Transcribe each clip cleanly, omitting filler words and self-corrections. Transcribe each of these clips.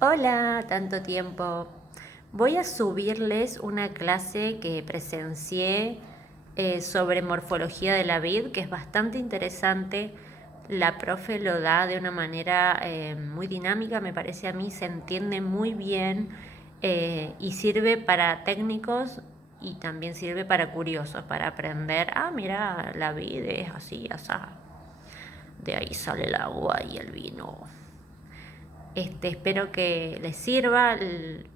Hola, tanto tiempo. Voy a subirles una clase que presencié sobre morfología de la vid, que es bastante interesante. La profe lo da de una manera muy dinámica, me parece a mí, se entiende muy bien y sirve para técnicos y también sirve para curiosos, para aprender, mira, la vid es así, asá. De ahí sale el agua y el vino. Espero que les sirva.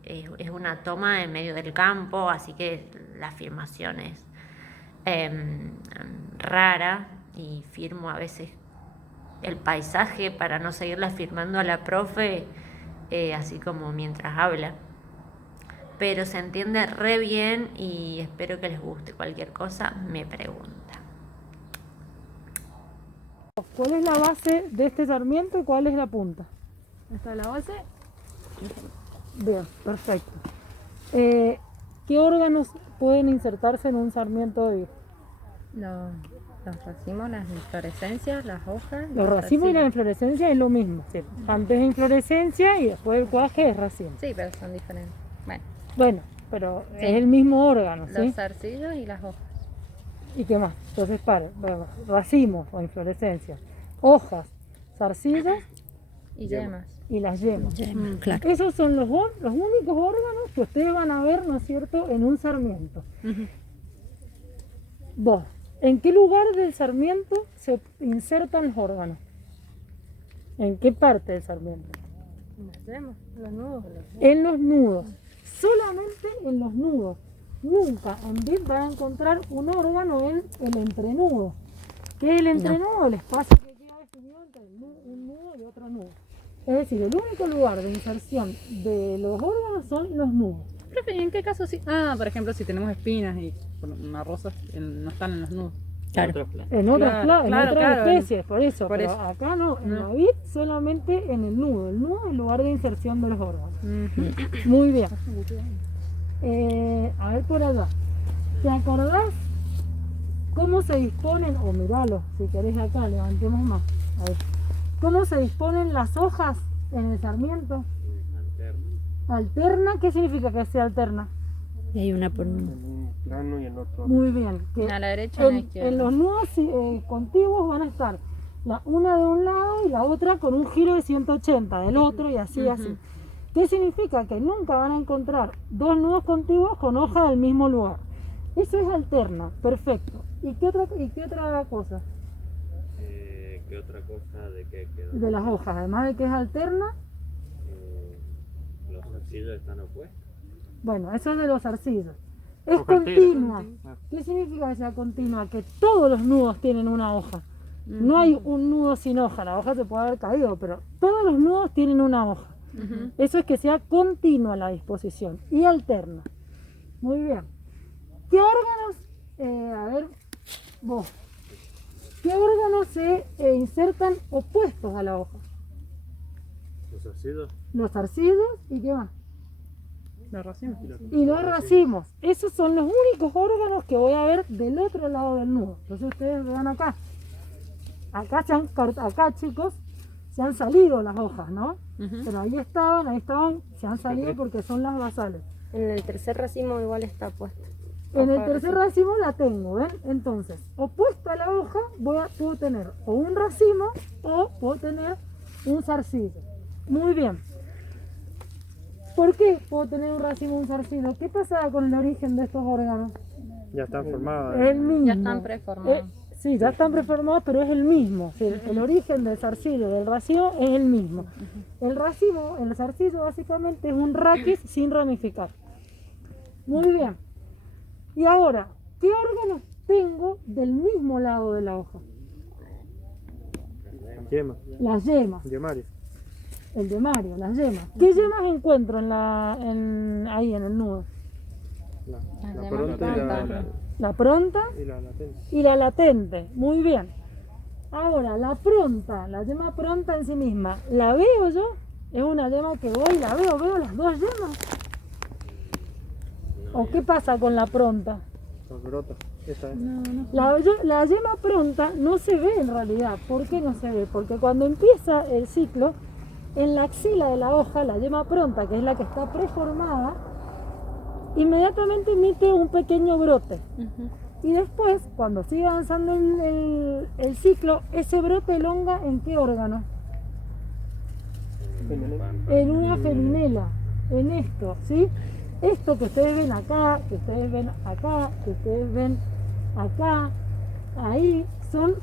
Es una toma en medio del campo, así que la filmación es rara y firmo a veces el paisaje para no seguirla filmando a la profe, así como mientras habla. Pero se entiende re bien y espero que les guste. Cualquier cosa me pregunta. ¿Cuál es la base de este sarmiento y cuál es la punta? Esta es la base. Bien, perfecto. ¿Qué órganos pueden insertarse en un sarmiento de vid? Los racimos, las inflorescencias, las hojas. Los racimos y la inflorescencia es lo mismo. ¿Sí? Antes de inflorescencia y después el cuaje es racimo. Sí, pero son diferentes. Bueno, pero Sí. es el mismo órgano, ¿sí? Los zarcillos y las hojas. ¿Y qué más? Entonces, bueno, racimos o inflorescencia, hojas, zarcillos Y yemas. y las yemas. Claro. Esos son los únicos órganos que ustedes van a ver, ¿no es cierto?, en un sarmiento. Vos, ¿en qué lugar del sarmiento se insertan los órganos? ¿En qué parte del sarmiento? Las yemas, los nudos. En los nudos. Solamente en los nudos. Nunca en vid van a encontrar un órgano en el entrenudo. ¿Qué es el entrenudo? El espacio que queda definido entre un nudo y otro nudo. Es decir, el único lugar de inserción de los órganos son los nudos. Profe, ¿y en qué caso sí? Por ejemplo, si tenemos espinas y una rosa no están en los nudos. Claro. En otras, Claro, especies, por eso. por Pero eso. acá no, en No. la vid solamente en el nudo. El nudo es el lugar de inserción de los órganos. Muy bien. A ver por allá. ¿Te acordás cómo se disponen, o miralo, si querés acá, levantemos más. A ver. ¿Cómo se disponen las hojas en el sarmiento? Alterna, ¿qué significa que sea alterna? Y hay una por un plano y el otro. Muy bien. Que A la derecha y a la izquierda. en los nudos contiguos van a estar una de un lado y la otra con un giro de 180 del otro y así, así. ¿Qué significa? Que nunca van a encontrar dos nudos contiguos con hoja del mismo lugar. Eso es alterna, perfecto. ¿Y qué otra cosa? ¿Qué otra cosa de qué quedó? De las hojas, además de que es alterna, Los zarcillos están opuestos. bueno, eso es de los zarcillos. Es Hoja entera. continua. ¿Qué significa que sea continua? Que todos los nudos tienen una hoja. No hay un nudo sin hoja, la hoja se puede haber caído, pero todos los nudos tienen una hoja. Eso es que sea continua la disposición y alterna. Muy bien. ¿Qué órganos, a ver, vos, qué órganos se insertan opuestos a la hoja? Los zarcillos. Los zarcillos y qué más. Los racimos. Y los racimos. Esos son los únicos órganos que voy a ver del otro lado del nudo. Entonces ustedes vean acá. Acá, chicos, se han salido las hojas, ¿no? Pero ahí estaban, se han salido porque son las basales. En el tercer racimo igual está puesto. En el tercer racimo la tengo, ¿ven? Entonces, opuesto a la hoja, puedo tener o un racimo o puedo tener un zarcillo. Muy bien. ¿Por qué puedo tener un racimo o un zarcillo? ¿Qué pasa con el origen de estos órganos? Ya están formadas. Es el mismo. Ya están preformados. Sí, ya están preformados, pero es el mismo. Sí, el origen del zarcillo, del racimo, es el mismo. El zarcillo básicamente es un raquis sin ramificar. Muy bien. Y ahora, ¿qué órganos tengo del mismo lado de la hoja? Yema. Las yemas. Yemario. El yemario, las yemas. ¿Qué yemas encuentro ahí en el nudo? La yemas pronta y pronta. La pronta y la latente. y la latente. Muy bien. Ahora, la pronta, la yema pronta en sí misma, ¿la veo yo? Es una yema que voy, la veo las dos yemas. ¿O qué pasa con la pronta? Con brota. Esta es. La yema pronta no se ve en realidad. ¿Por qué no se ve? Porque cuando empieza el ciclo, en la axila de la hoja, la yema pronta, que es la que está preformada, inmediatamente emite un pequeño brote. Y después, cuando sigue avanzando el ciclo, ese brote elonga ¿en qué órgano? En una feminela, en esto, ¿sí? Esto que ustedes ven acá, que ustedes ven acá, que ustedes ven acá, ahí,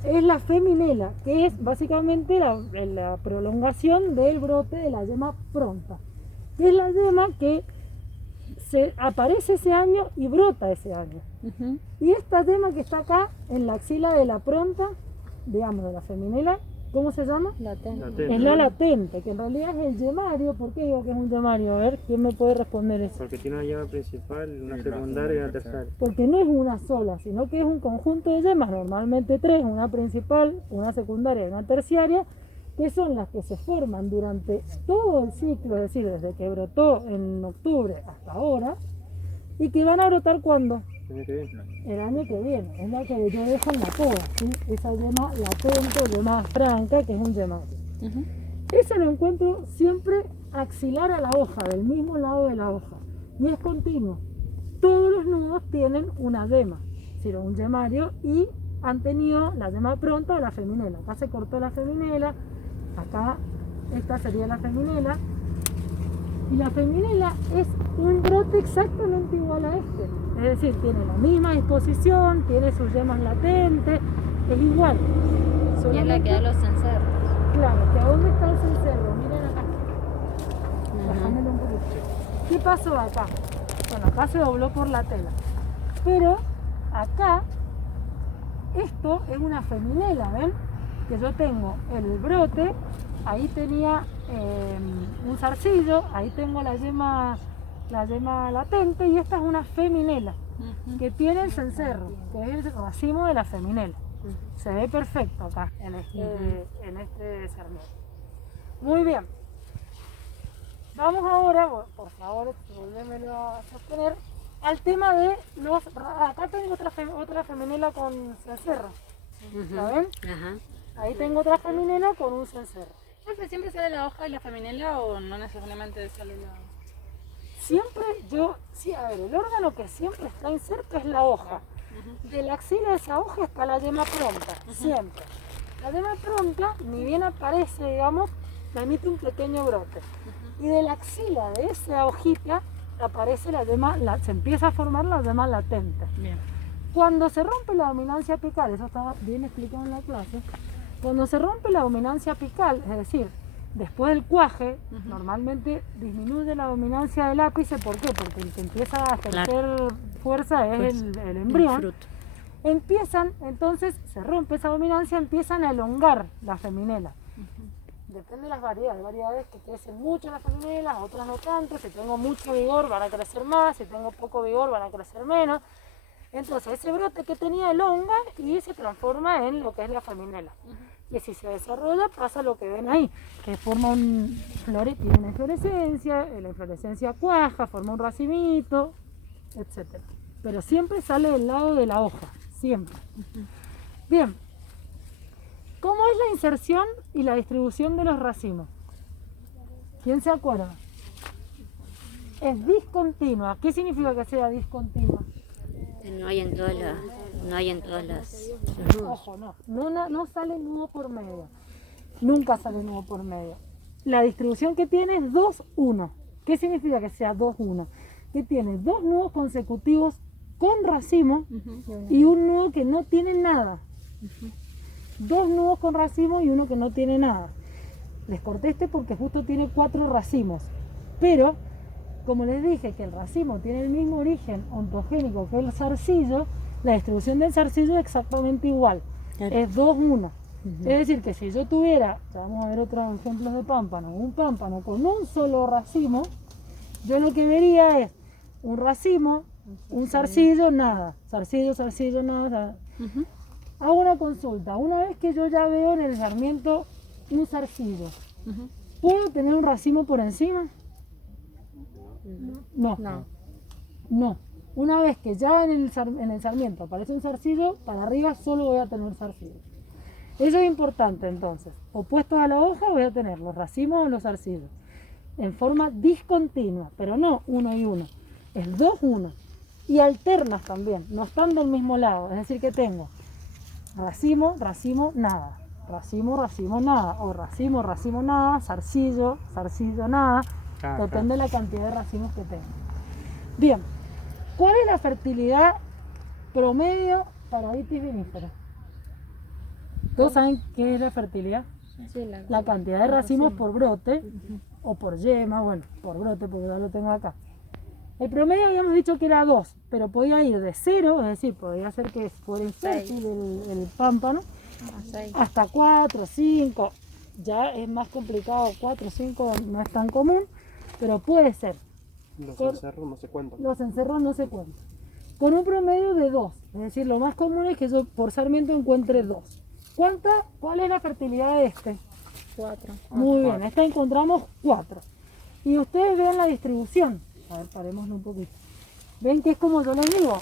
es la feminela, que es básicamente la prolongación del brote de la yema pronta. Que es la yema que aparece ese año y brota ese año. Y esta yema que está acá, en la axila de la pronta, digamos, de la feminela, ¿cómo se llama? Latente. Es la latente, que en realidad es el yemario. ¿Por qué digo que es un yemario? A ver, ¿quién me puede responder eso? Porque tiene una llama principal, una secundaria y una terciaria. Porque no es una sola, sino que es un conjunto de yemas, normalmente 3, una principal, una secundaria y una terciaria, que son las que se forman durante todo el ciclo, es decir, desde que brotó en octubre hasta ahora, y que van a brotar ¿cuándo? El año que viene. Es la que yo dejo en la poda, ¿sí? Esa yema latente, yema franca, que es un yemario. Eso lo encuentro siempre axilar a la hoja, del mismo lado de la hoja, y es continuo. Todos los nudos tienen una yema, es decir, un yemario, y han tenido la yema pronta o la feminela. Acá se cortó la feminela, acá esta sería la feminela, y la feminela es un brote exactamente igual a este, es decir, tiene la misma disposición, tiene sus yemas latentes, es igual. Y es la que da los cencerros. Claro, que a dónde está el cencerro, miren acá. Bajámelo un poquito. ¿Qué pasó acá? Bueno, acá se dobló por la tela, pero acá esto es una feminela, ¿ven? Que yo tengo el brote, ahí tenía un zarcillo, ahí tengo la yema latente, y esta es una feminela que tiene el cencerro, que es el racimo de la feminela. Se ve perfecto acá en este sarmiento. Muy bien. Vamos ahora, por favor, volvémelo a sostener, al tema de los... Acá tengo otra feminela con cencerro. ¿La ven? Ahí tengo otra feminela con un cencerro. ¿Siempre sale la hoja de la feminela o no necesariamente sale la...? Siempre sí, a ver, el órgano que siempre está inserto es la hoja. De la axila de esa hoja está la yema pronta, siempre. La yema pronta, ni bien aparece, digamos, la emite un pequeño brote. Y de la axila de esa hojita aparece la yema, se empieza a formar la yema latente. Bien. Cuando se rompe la dominancia apical, eso estaba bien explicado en la clase, cuando se rompe la dominancia apical, es decir, después del cuaje, normalmente disminuye la dominancia del ápice. ¿Por qué? Porque el que empieza a ejercer fuerza es el embrión. Empiezan, entonces, se rompe esa dominancia, empiezan a elongar la feminela. Depende de las variedades. Hay variedades que crecen mucho las feminelas, otras no tanto. Si tengo mucho vigor van a crecer más, si tengo poco vigor van a crecer menos. Entonces ese brote que tenía elonga y se transforma en lo que es la feminela. Y si se desarrolla pasa lo que ven ahí, que forma tiene una inflorescencia, la inflorescencia cuaja, forma un racimito, etc. Pero siempre sale del lado de la hoja, siempre. Bien, ¿cómo es la inserción y la distribución de los racimos? ¿Quién se acuerda? Es discontinua. ¿Qué significa que sea discontinua? No hay en todas las los nudos. Ojo, no sale nudo por medio. Nunca sale nudo por medio. La distribución que tiene es 2-1. ¿Qué significa que sea 2-1? Que tiene dos nudos consecutivos con racimo y un nudo que no tiene nada. Dos nudos con racimo y uno que no tiene nada. Les corté este porque justo tiene 4 racimos. Pero, como les dije que el racimo tiene el mismo origen ontogénico que el zarcillo, la distribución del zarcillo es exactamente igual. Es 2-1. Es decir, que si yo tuviera, vamos a ver otros ejemplos de pámpano, un pámpano con un solo racimo, yo lo que vería es un racimo, un zarcillo, nada. Zarcillo, nada. Hago una consulta. Una vez que yo ya veo en el sarmiento un zarcillo, ¿puedo tener un racimo por encima? No. Una vez que ya en el sarmiento aparece un zarcillo, para arriba solo voy a tener zarcillo. Eso es importante entonces. Opuestos a la hoja voy a tener los racimos o los zarcillos. En forma discontinua, pero no uno y uno. Es 2, 1. Y alternas también, no están del mismo lado. Es decir que tengo racimo, racimo, nada. Racimo, racimo, nada. O racimo, racimo, nada. Zarcillo, zarcillo, nada. Depende de la cantidad de racimos que tengo. Bien, ¿cuál es la fertilidad promedio para Vitis vinifera? ¿Todos saben qué es la fertilidad? Sí, La cantidad de racimos por brote o por yema, bueno, por brote porque ya lo tengo acá. El promedio habíamos dicho que era 2, pero podía ir de 0, es decir, podía ser que fuera infértil el pámpano, hasta 4, 5, ya es más complicado, 4, 5 no es tan común, pero puede ser. Los encerros no se cuentan. Los encerros no se cuentan. Con un promedio de 2, es decir, lo más común es que yo por sarmiento encuentre 2. ¿Cuál es la fertilidad de este? 4. Muy bien, esta encontramos 4. Y ustedes vean la distribución. A ver, parémoslo un poquito. Ven que es como yo les digo,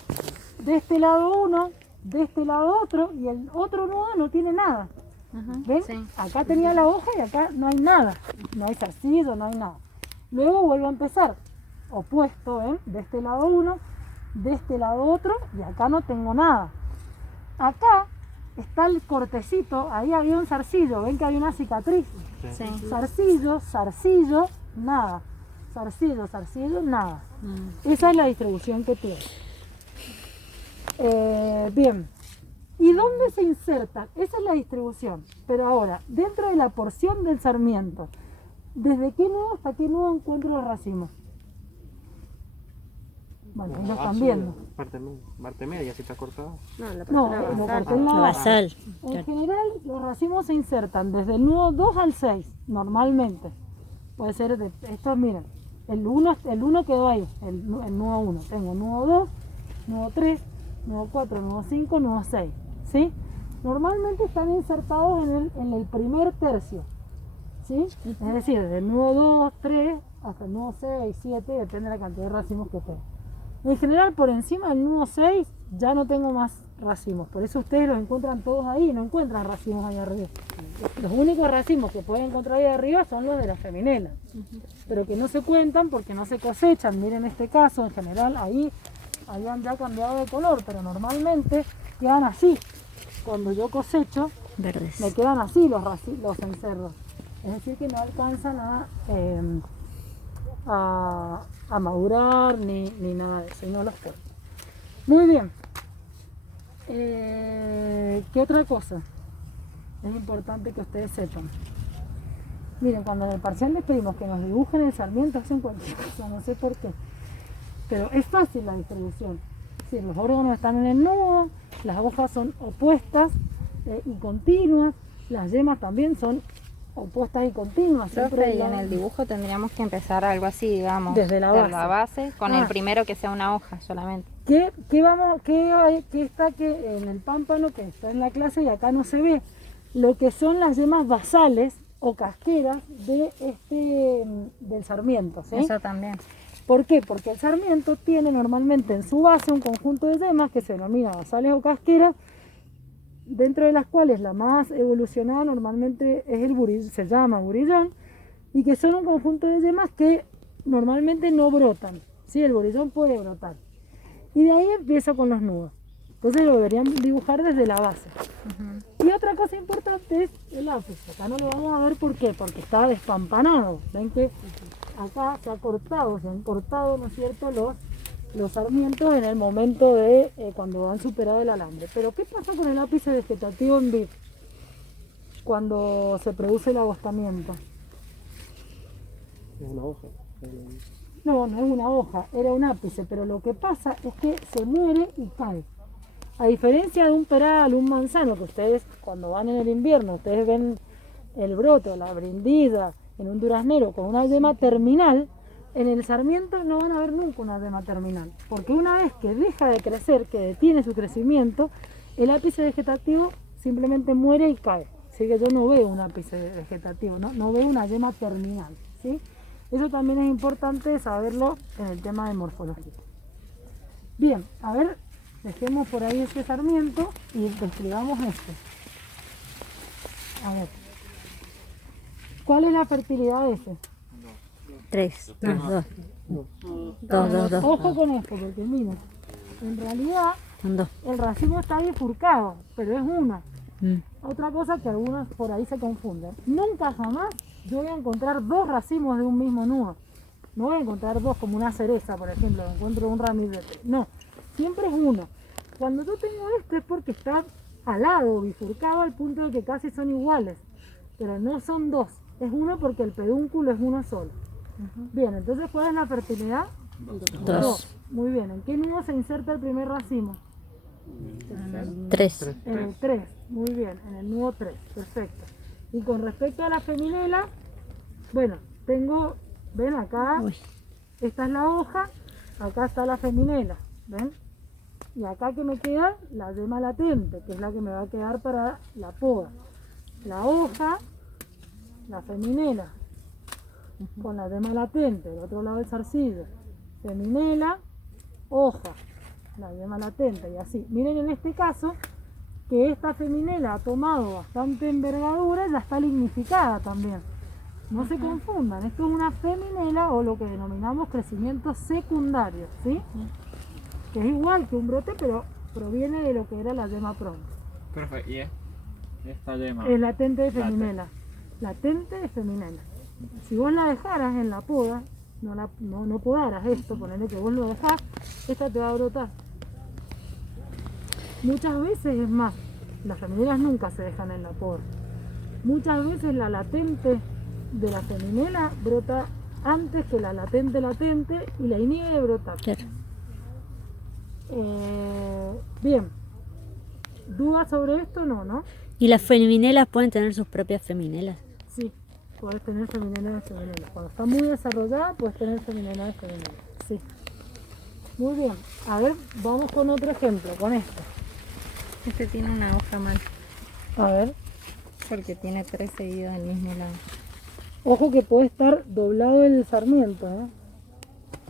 de este lado uno, de este lado otro, y el otro nudo no tiene nada. ¿Ven? Sí. Acá tenía la hoja y acá no hay nada. No hay zarcillo, no hay nada. Luego vuelvo a empezar. Opuesto, ¿ven? De este lado uno, de este lado otro, y acá no tengo nada. Acá está el cortecito, ahí había un zarcillo, ven que hay una cicatriz. Sí. Zarcillo, zarcillo, nada. Zarcillo, zarcillo, nada. Esa es la distribución que tiene. Bien. ¿Y dónde se insertan? Esa es la distribución. Pero ahora, dentro de la porción del sarmiento, ¿desde qué nudo hasta qué nudo encuentro los racimos? Bueno, ahí lo están viendo. Parte media, si está cortada. No, lo corté en la basal. En general, los racimos se insertan desde el nudo 2 al 6, normalmente. Puede ser de estos, miren, el 1 quedó ahí, el nudo 1. Tengo nudo 2, nudo 3, nudo 4, nudo 5, nudo 6. ¿Sí? Normalmente están insertados en el primer tercio. ¿Sí? Es decir, desde el nudo 2, 3 hasta el nudo 6, 7, depende de la cantidad de racimos que tengo. En general, por encima del nudo 6 ya no tengo más racimos. Por eso ustedes los encuentran todos ahí, no encuentran racimos ahí arriba. Los únicos racimos que pueden encontrar ahí arriba son los de la feminela, pero que no se cuentan porque no se cosechan. Miren este caso, en general ahí habían ya cambiado de color, pero normalmente quedan así. Cuando yo cosecho, Verdes. me quedan así los encerros. Es decir, que no alcanzan a madurar ni nada de eso, y no los corto. Muy bien. ¿Qué otra cosa es importante que ustedes sepan? Miren, cuando en el parcial les pedimos que nos dibujen el sarmiento, hacen cualquier cosa, no sé por qué, pero es fácil la distribución. Sí, los órganos están en el nudo, las hojas son opuestas y continuas, las yemas también son opuestas y continuas. Profe, y en el dibujo tendríamos que empezar algo así, digamos, desde la base, con el primero que sea una hoja solamente. ¿Qué está que en el pámpano que está en la clase y acá no se ve? Lo que son las yemas basales o casqueras del sarmiento, ¿sí? Eso también. ¿Por qué? Porque el sarmiento tiene normalmente en su base un conjunto de yemas que se denomina basales o casqueras, dentro de las cuales la más evolucionada normalmente es el burillón, se llama burillón, y que son un conjunto de yemas que normalmente no brotan. ¿Sí? El burillón puede brotar. Y de ahí empiezo con los nudos. Entonces lo deberían dibujar desde la base. Y otra cosa importante es el ápice. Acá no lo vamos a ver, ¿por qué? Porque está despampanado. Ven que acá se han cortado, ¿no es cierto?, los sarmientos en el momento de cuando han superado el alambre. Pero ¿qué pasa con el ápice vegetativo en vid cuando se produce el agostamiento? Es una hoja. No, no es una hoja, era un ápice, pero lo que pasa es que se muere y cae. A diferencia de un peral, un manzano, que ustedes cuando van en el invierno, ustedes ven el brote, la brindilla en un duraznero con una yema terminal, en el sarmiento no van a ver nunca una yema terminal, porque una vez que deja de crecer, que detiene su crecimiento, el ápice vegetativo simplemente muere y cae. Así que yo no veo un ápice vegetativo, no veo una yema terminal, ¿sí? Eso también es importante saberlo en el tema de morfología. Bien, a ver, dejemos por ahí ese sarmiento y describamos este. A ver. ¿Cuál es la fertilidad de ese? 3, 2. 2. Ojo con esto, porque mira, en realidad Son 2. el racimo está bifurcado, pero es uno. Otra cosa que algunos por ahí se confunden. Nunca jamás yo voy a encontrar dos racimos de un mismo nudo. No voy a encontrar dos como una cereza, por ejemplo, encuentro un ramillete. No, siempre es uno. Cuando yo tengo esto es porque está alado, bifurcado al punto de que casi son iguales. Pero no son dos, es uno porque el pedúnculo es uno solo. Bien, entonces ¿cuál es la fertilidad? 2. Muy bien, ¿en qué nudo se inserta el primer racimo? 3. En el 3, muy bien, en el nudo 3, perfecto. Y con respecto a la feminela, bueno, tengo, ven acá, esta es la hoja, acá está la feminela, ¿ven? Y acá que me queda la yema latente, que es la que me va a quedar para la poda. La hoja, la feminela, con la yema latente, del otro lado del zarcillo, feminela, hoja, la yema latente y así. Miren en este caso que esta feminela ha tomado bastante envergadura y ya está lignificada también. No se confundan, esto es una feminela o lo que denominamos crecimiento secundario, ¿sí? Que es igual que un brote, pero proviene de lo que era la yema pronta. Perfecto, y esta yema. Es latente de feminela. Latente de feminela. Si vos la dejaras en la poda, no podaras esto, ponerle que vos lo dejás, esta te va a brotar. Muchas veces es más, las feminelas nunca se dejan en la poda. Muchas veces la latente de la feminela brota antes que la latente y la inhibe de brotar. Claro. Bien, ¿dudas sobre esto? No. ¿Y las feminelas pueden tener sus propias feminelas? Sí, puedes tener feminela de feminela. Cuando está muy desarrollada, puedes tener feminela de feminela. Sí. Muy bien. A ver, vamos con otro ejemplo, con esto. Este tiene una hoja mal, A ver. porque tiene 3 seguidos del mismo lado. Ojo que puede estar doblado el sarmiento, ¿eh?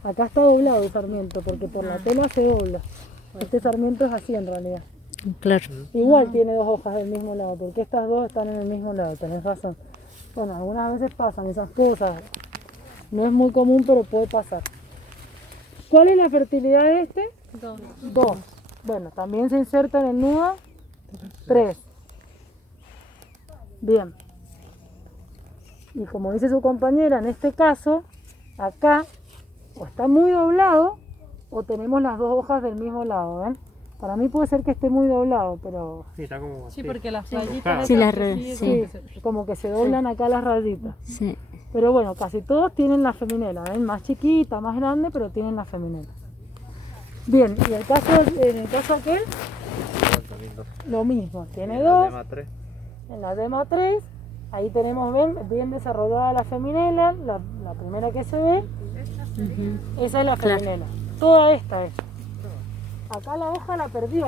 Acá está doblado el sarmiento, porque por la tela se dobla. Este sarmiento es así en realidad. Claro. Igual tiene dos hojas del mismo lado, porque estas dos están en el mismo lado, tenés razón. Bueno, algunas veces pasan esas cosas. No es muy común, pero puede pasar. ¿Cuál es la fertilidad de este? 2. Bueno, también se inserta en el nudo 3. Bien. Y como dice su compañera, en este caso, acá, o está muy doblado, o tenemos las dos hojas del mismo lado, ¿ven? Para mí puede ser que esté muy doblado, pero Sí, está como así. Sí, porque las rayitas Sí, esas las que redes, siguen, sí, como que se doblan acá las rayitas. Sí. Pero bueno, casi todos tienen la feminela, ¿ven? Más chiquita, más grande, pero tienen la feminela. Bien, y en el caso aquel, lo mismo, tiene La dos, Dema 3. en la dema 3, ahí tenemos, ven, bien desarrollada la feminela, la primera que se ve, esa es la Claro. feminela, toda esta es. Acá la hoja la perdió,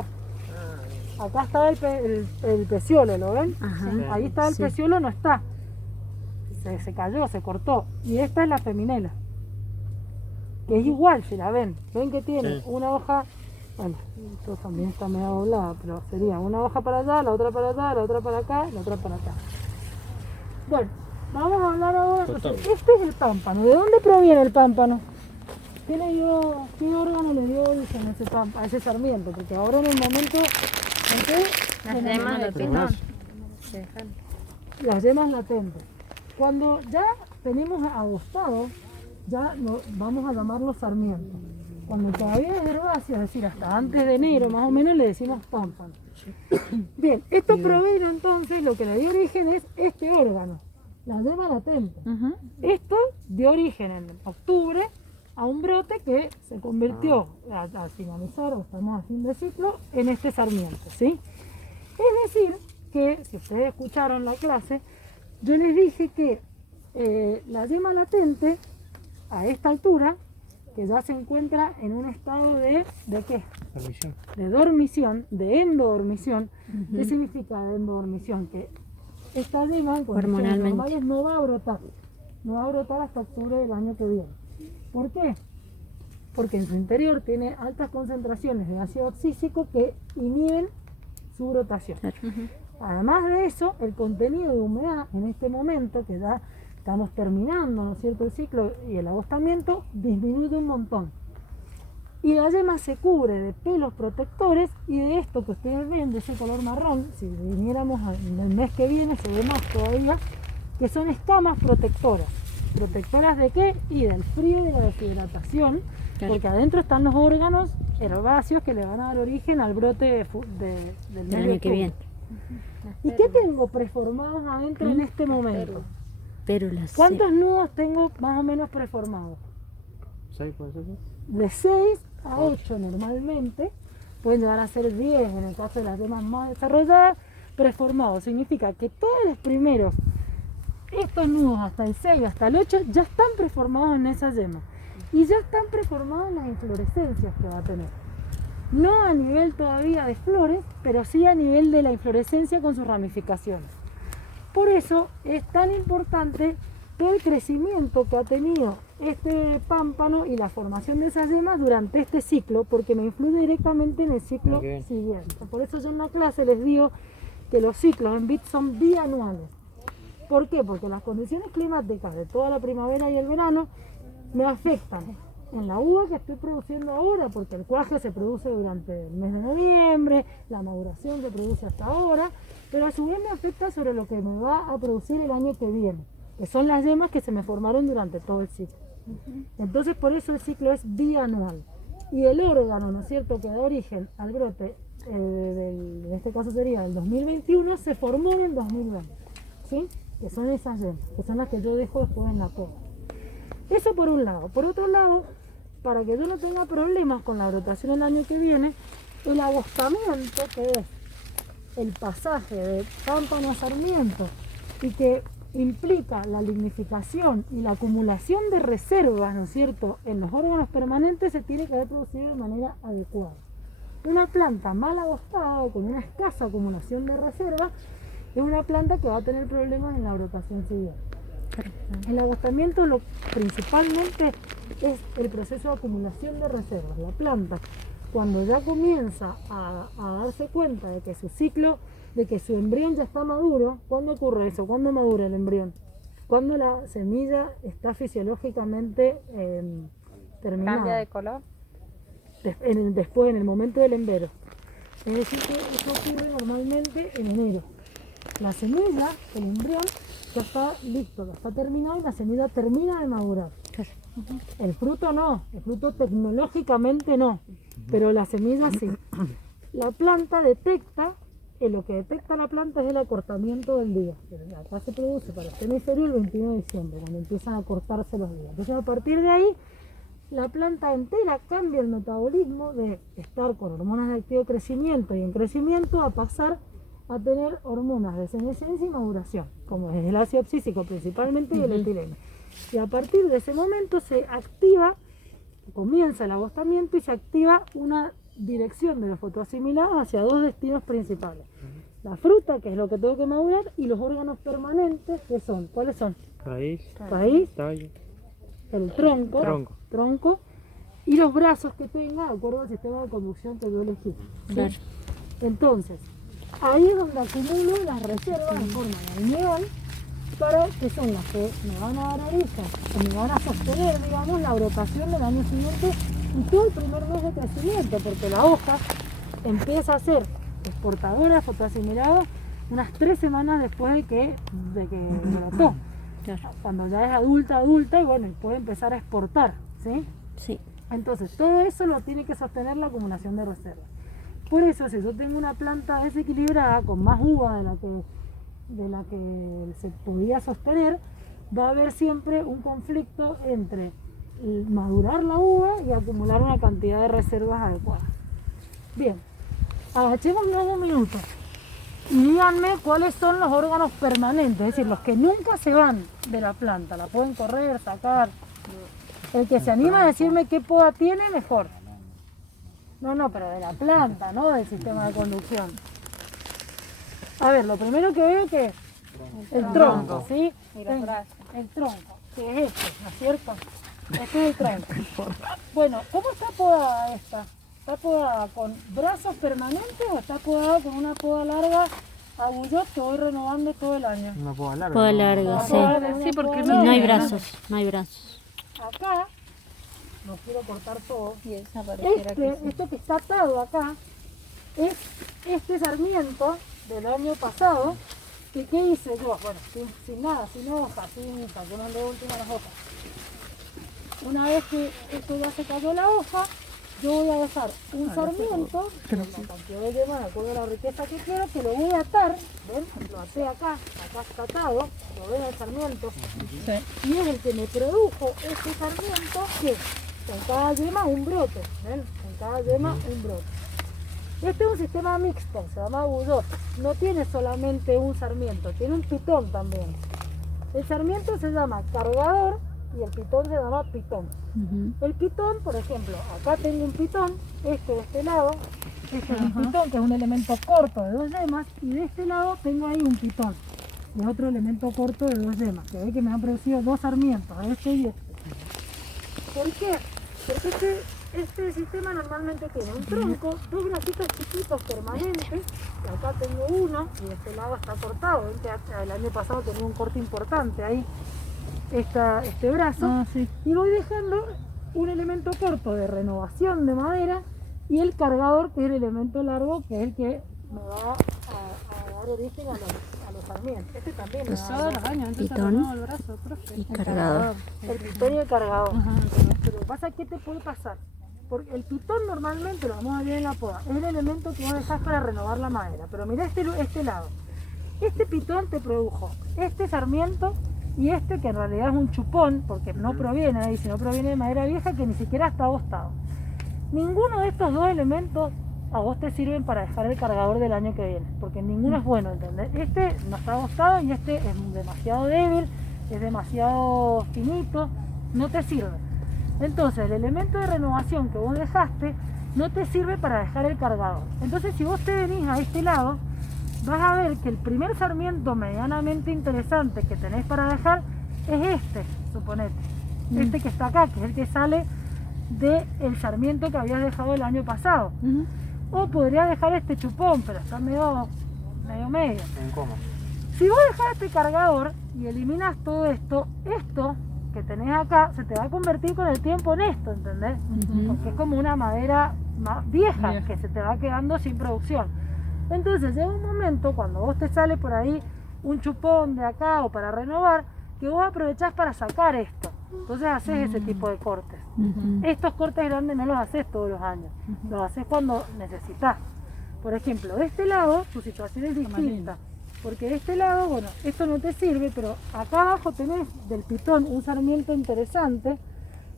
acá estaba el peciolo, ¿lo ven? Ajá. Ahí está el Sí. peciolo, no está, se cayó, se cortó, y esta es la feminela, que es igual, si la ven que tiene una hoja, bueno, esto también está medio doblada, pero sería una hoja para allá, la otra para allá, la otra para acá, la otra para acá. Bueno, vamos a hablar ahora, entonces, este es el pámpano. ¿De dónde proviene el pámpano? ¿Qué órgano le dio origen a ese sarmiento? Porque ahora en el momento en que Las en el yemas de momento- pitón. las yemas latentes. Cuando ya tenemos agostado, ya vamos a llamarlo sarmiento. Cuando todavía es herbáceo, es decir, hasta antes de enero más o menos, le decimos pámpano. Bien, esto proviene entonces, lo que le dio origen es este órgano, la yema latente. Esto dio origen en octubre a un brote que se convirtió al finalizar, o estamos a fin de ciclo, en este sarmiento, ¿sí? Es decir, que si ustedes escucharon la clase, yo les dije que la yema latente, a esta altura, que ya se encuentra en un estado ¿de qué? Permisión. De dormición, de endodormición. ¿Qué significa endodormición? Que esta yema en condiciones Hormonalmente. normales no va a brotar hasta octubre del año que viene. ¿Por qué? Porque en su interior tiene altas concentraciones de ácido oxísico que inhiben su brotación. Además de eso, el contenido de humedad en este momento, que ya estamos terminando, ¿no es cierto?, el ciclo y el agostamiento, disminuye un montón. Y la yema se cubre de pelos protectores y de esto que ustedes ven, de ese color marrón, si viniéramos en el mes que viene se ve más todavía, que son escamas protectoras. ¿Protectoras de qué? Y del frío y de la deshidratación, porque adentro están los órganos herbáceos que le van a dar origen al brote del mes de octubre. ¿Y qué tengo preformados adentro en este momento? ¿Cuántos nudos tengo más o menos preformados? 6 puede ser. De 6 a 8 normalmente, pueden llegar a ser 10 en el caso de las yemas más desarrolladas. Preformados significa que todos los primeros, estos nudos hasta el 6 hasta el 8, ya están preformados en esa yema y ya están preformadas las inflorescencias que va a tener. No a nivel todavía de flores, pero sí a nivel de la inflorescencia con sus ramificaciones. Por eso es tan importante todo el crecimiento que ha tenido este pámpano y la formación de esas yemas durante este ciclo, porque me influye directamente en el ciclo siguiente. Por eso yo en la clase les digo que los ciclos en vid son bianuales. ¿Por qué? Porque las condiciones climáticas de toda la primavera y el verano me afectan en la uva que estoy produciendo ahora, porque el cuaje se produce durante el mes de noviembre, la maduración se produce hasta ahora, pero a su vez me afecta sobre lo que me va a producir el año que viene, que son las yemas que se me formaron durante todo el ciclo. Entonces por eso el ciclo es bianual. Y el órgano, ¿no es cierto?, que da origen al brote, en este caso sería el 2021, se formó en el 2020, ¿sí? Que son esas yemas, que son las que yo dejo después en la poda. Eso por un lado. Por otro lado, para que yo no tenga problemas con la brotación el año que viene, el agostamiento, que es el pasaje de pámpano a sarmiento y que implica la lignificación y la acumulación de reservas, ¿no es cierto?, en los órganos permanentes, se tiene que haber producido de manera adecuada. Una planta mal agostada o con una escasa acumulación de reservas es una planta que va a tener problemas en la brotación siguiente. El agostamiento principalmente es el proceso de acumulación de reservas. La planta, cuando ya comienza a darse cuenta de que su ciclo, de que su embrión ya está maduro, ¿cuándo ocurre eso? ¿Cuándo madura el embrión? Cuando la semilla está fisiológicamente terminada. ¿Cambia de color? Después, en el momento del embero. Es decir, que eso ocurre normalmente en enero. La semilla, el embrión, ya está listo, ya está terminado y la semilla termina de madurar. El fruto no, el fruto tecnológicamente no, pero la semilla sí. La planta detecta, lo que detecta la planta es el acortamiento del día. Acá se produce para este hemisferio el 21 de diciembre, cuando empiezan a cortarse los días. Entonces a partir de ahí, la planta entera cambia el metabolismo de estar con hormonas de activo crecimiento y en crecimiento a pasar a tener hormonas de senescencia y maduración, como es el ácido abscísico principalmente y el etileno. Y a partir de ese momento se activa, comienza el agostamiento y se activa una dirección de los fotoasimilados hacia dos destinos principales. La fruta, que es lo que tengo que madurar, y los órganos permanentes, que son, ¿cuáles son? Raíz, Tallo, el tronco, y los brazos que tenga de acuerdo al sistema de conducción que yo elegí. ¿Sí? Entonces, ahí es donde acumulo las reservas en forma de almidón, para que son las que me van a dar origen, que me van a sostener, digamos, la brotación del año siguiente y todo el primer mes de crecimiento, porque la hoja empieza a ser exportadora de fotoasimilado unas 3 semanas después de que brotó. Cuando ya es adulta y bueno, y puede empezar a exportar, ¿sí? Sí. Entonces, todo eso lo tiene que sostener la acumulación de reservas. Por eso, si yo tengo una planta desequilibrada, con más uva de la que se podía sostener, va a haber siempre un conflicto entre madurar la uva y acumular una cantidad de reservas adecuadas. Bien, agachémonos un minuto y díganme cuáles son los órganos permanentes, es decir, los que nunca se van de la planta, la pueden correr, sacar. El que se anima a decirme qué poda tiene, mejor. No, pero de la planta, no del sistema de conducción. A ver, lo primero que veo que el tronco, ¿sí? Y los brazos. El tronco, que es este, ¿no es cierto? Este es el tronco. Bueno, ¿cómo está podada esta? ¿Está podada con brazos permanentes o está podada con una poda larga a Bullot que voy renovando todo el año. Una poda larga. Poda ¿no? larga, sí. Sí, porque Y no- no hay brazos, no hay brazos. Acá, no quiero cortar todo, Y esa pareciera que sí. esto que está atado acá, es este sarmiento del año pasado, que ¿qué hice yo? Bueno, sin nada, sin hojas, que no le última las hojas. Una vez que esto ya se cayó la hoja, yo voy a dejar un sarmiento, con la cantidad de yemas, de acuerdo a la riqueza que quiero, que lo voy a atar, ¿ven? Lo até acá está atado, lo ven el sarmiento, y es el que me produjo este sarmiento que en cada yema un brote, ¿ven? En cada yema un brote. Este es un sistema mixto, se llama Bullot. No tiene solamente un sarmiento, tiene un pitón también. El sarmiento se llama cargador y el pitón se llama pitón. El pitón, por ejemplo, acá tengo un pitón, este de este lado, este es un pitón que es un elemento corto de 2 yemas, y de este lado tengo ahí un pitón, de otro elemento corto de 2 yemas, que ve que me han producido 2 sarmientos, este y este. ¿Por qué? Porque este sistema normalmente tiene un tronco, 2 bracitos chiquitos permanentes, y acá tengo uno, y de este lado está cortado. Ven que el año pasado tenía un corte importante ahí, este brazo, y voy dejando un elemento corto de renovación de madera, y el cargador, que es el elemento largo, que es el que me va a dar origen a los sarmientos. Este también me va a Todos dar los años, entonces Pitón. renuevo el brazo, profe. Y cargador. el pitón y el cargador. Pero lo que pasa es que te puede pasar. Porque el pitón normalmente, lo vamos a ver en la poda, es el elemento que vos dejás para renovar la madera. Pero mira este lado. Este pitón te produjo este sarmiento y este que en realidad es un chupón, porque no proviene de ahí, sino proviene de madera vieja que ni siquiera está agostado. Ninguno de estos 2 elementos a vos te sirven para dejar el cargador del año que viene, porque ninguno es bueno, ¿entendés? Este no está agostado y este es demasiado débil, es demasiado finito, no te sirve. Entonces el elemento de renovación que vos dejaste no te sirve para dejar el cargador. Entonces si vos te venís a este lado, vas a ver que el primer sarmiento medianamente interesante que tenés para dejar es este, suponete. Este que está acá, que es el que sale del sarmiento que habías dejado el año pasado. O podrías dejar este chupón, pero está medio. En coma. Si vos dejás este cargador y eliminas todo esto que tenés acá se te va a convertir con el tiempo en esto, ¿entendés? Porque es como una madera más vieja que se te va quedando sin producción. Entonces llega un momento cuando vos te sale por ahí un chupón de acá o para renovar, que vos aprovechás para sacar esto. Entonces haces ese tipo de cortes. Estos cortes grandes no los haces todos los años, los haces cuando necesitas. Por ejemplo, de este lado tu situación es distinta, porque de este lado, bueno, esto no te sirve, pero acá abajo tenés del pitón un sarmiento interesante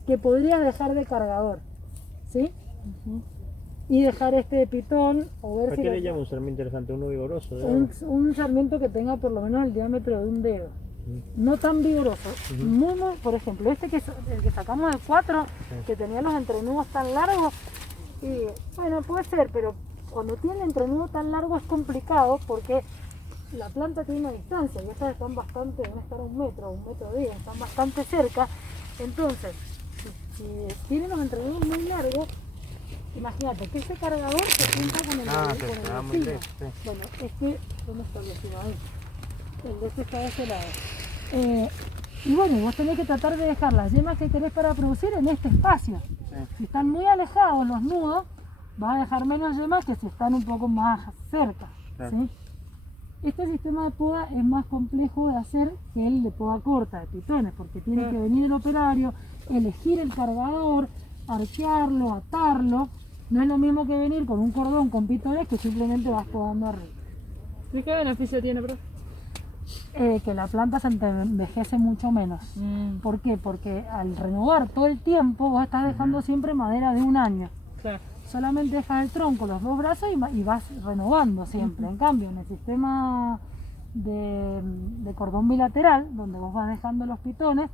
que podrías dejar de cargador, ¿sí? Y dejar este de pitón o ver ¿Para si qué lo- le llamo un sarmiento interesante? Uno vigoroso. un sarmiento que tenga por lo menos el diámetro de un dedo. No tan vigoroso. Muy, por ejemplo, este que el que sacamos de 4, que tenía los entrenudos tan largos, y bueno, puede ser, pero cuando tiene el entrenudo tan largo es complicado porque la planta tiene una distancia y estas están bastante, deben estar a 1 metro, 1,10 m, están bastante cerca. Entonces, si tienen los entrenudos muy largos, imagínate que ese cargador se junta con el, se con el da muy vecino. lejos, sí. Bueno, ¿dónde está el vecino? Ahí. El de este está de ese lado. Y bueno, vos tenés que tratar de dejar las yemas que querés para producir en este espacio. Si están muy alejados los nudos, vas a dejar menos yemas que si están un poco más cerca. ¿Sí? Este sistema de poda es más complejo de hacer que el de poda corta, de pitones, porque tiene que venir el operario, elegir el cargador, arquearlo, atarlo. No es lo mismo que venir con un cordón con pitones que simplemente vas podando arriba. ¿Y qué beneficio tiene, profe? Que la planta se envejece mucho menos. ¿Por qué? Porque al renovar todo el tiempo vos estás dejando siempre madera de 1 año. Claro. Solamente dejas el tronco, los 2 brazos y vas renovando siempre. En cambio, en el sistema de cordón bilateral, donde vos vas dejando los pitones,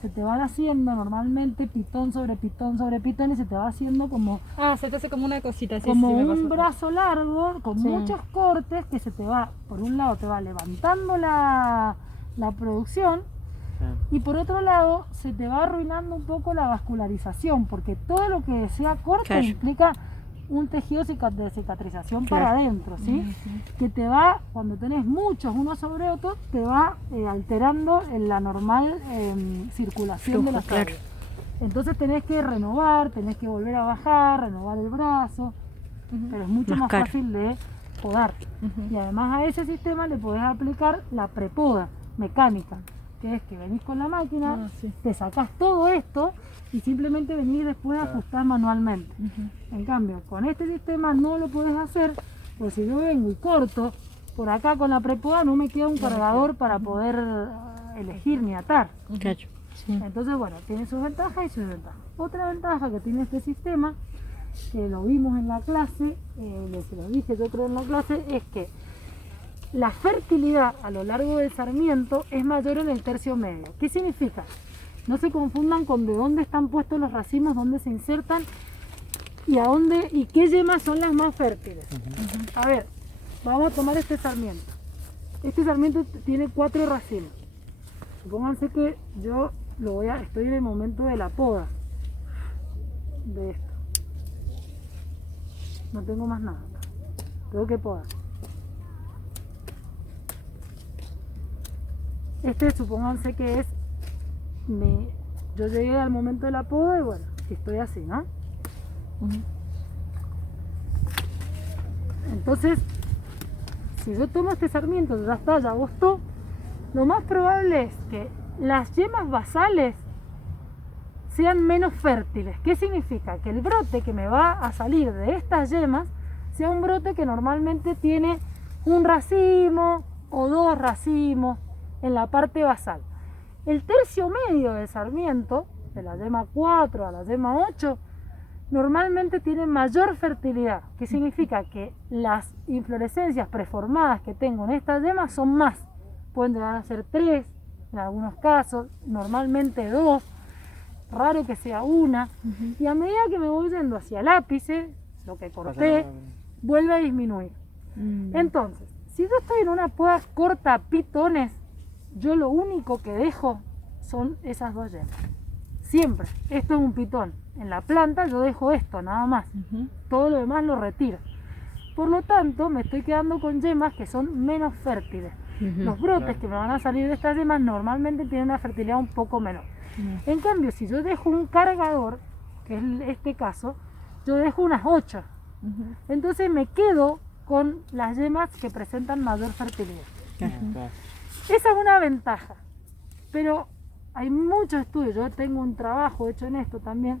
se te van haciendo normalmente pitón sobre pitón sobre pitón y se te va haciendo como Ah, se te hace como una cosita así. como sí, me un pasó. brazo largo con muchos cortes que se te va, por un lado te va levantando la producción y por otro lado se te va arruinando un poco la vascularización, porque todo lo que sea corte Claro. implica un tejido de cicatrización para adentro, ¿sí? Que te va, cuando tenés muchos unos sobre otros, te va alterando en la normal circulación de la sangre. Entonces tenés que renovar, tenés que volver a bajar, renovar el brazo, pero es mucho más fácil de podar. Y además a ese sistema le podés aplicar la prepoda mecánica, que es que venís con la máquina, te sacás todo esto y simplemente venís después a ajustar manualmente. En cambio, con este sistema no lo podés hacer, porque si yo vengo y corto por acá con la prepoda no me queda un cargador para poder elegir ni atar. Entonces, bueno, tiene sus ventajas y sus desventajas. Otra ventaja que tiene este sistema, que lo vimos en la clase, se lo dije yo creo en la clase, es que la fertilidad a lo largo del sarmiento es mayor en el tercio medio. ¿Qué significa? No se confundan con de dónde están puestos los racimos, dónde se insertan y a dónde y qué yemas son las más fértiles. A ver, vamos a tomar este sarmiento. Este sarmiento tiene 4 racimos. Supónganse que yo estoy en el momento de la poda de esto. No tengo más nada. Tengo que podar. Este supónganse que es yo llegué al momento de la poda y bueno, estoy así, ¿no? Entonces, si yo tomo este sarmiento, ya está, ya agostó, lo más probable es que las yemas basales sean menos fértiles. ¿Qué significa? Que el brote que me va a salir de estas yemas sea un brote que normalmente tiene un racimo o 2 racimos en la parte basal. El tercio medio del sarmiento, de la yema 4 a la yema 8, normalmente tiene mayor fertilidad. ¿Qué significa? Que las inflorescencias preformadas que tengo en estas yemas son más. Pueden llegar a ser 3, en algunos casos, normalmente 2, raro que sea 1. Y a medida que me voy yendo hacia el ápice, lo que corté, vuelve a disminuir. Entonces, si yo estoy en una poda corta pitones, yo lo único que dejo son esas 2 yemas. Siempre. Esto es un pitón. En la planta yo dejo esto, nada más. Todo lo demás lo retiro. Por lo tanto, me estoy quedando con yemas que son menos fértiles. Los brotes que me van a salir de estas yemas normalmente tienen una fertilidad un poco menor. En cambio, si yo dejo un cargador, que es este caso, yo dejo unas 8. Entonces me quedo con las yemas que presentan mayor fertilidad. Esa es una ventaja, pero hay muchos estudios, yo tengo un trabajo hecho en esto también,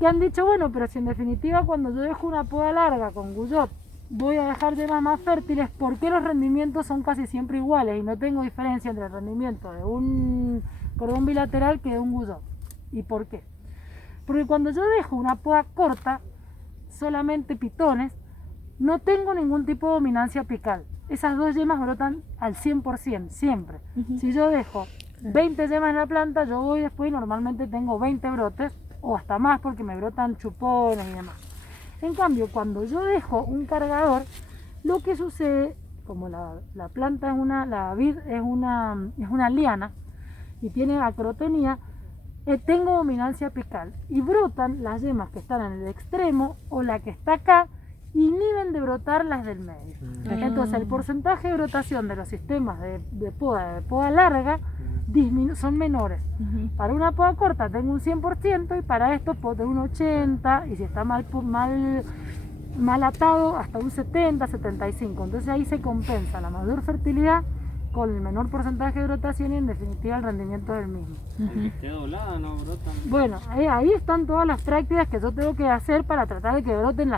que han dicho, bueno, pero si en definitiva cuando yo dejo una poda larga con Guyot voy a dejar yemas más fértiles, ¿por qué los rendimientos son casi siempre iguales y no tengo diferencia entre el rendimiento de un cordón bilateral que de un Guyot? ¿Y por qué? Porque cuando yo dejo una poda corta, solamente pitones, no tengo ningún tipo de dominancia apical. Esas 2 yemas brotan al 100%, siempre. Si yo dejo 20 yemas en la planta, yo voy después y normalmente tengo 20 brotes, o hasta más porque me brotan chupones y demás. En cambio, cuando yo dejo un cargador, lo que sucede, como la planta es la vid es una liana y tiene acrotonía, tengo dominancia apical y brotan las yemas que están en el extremo o la que está acá, inhiben de brotar las del medio. Entonces el porcentaje de brotación de los sistemas de poda larga son menores. Para una poda corta tengo un 100% y para esto puedo tener un 80% y si está mal atado hasta un 70, 75. Entonces ahí se compensa la mayor fertilidad con el menor porcentaje de brotación y en definitiva el rendimiento del mismo. Aunque esté doblada, no brotan. Bueno, ahí están todas las prácticas que yo tengo que hacer para tratar de que broten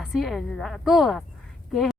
todas, que es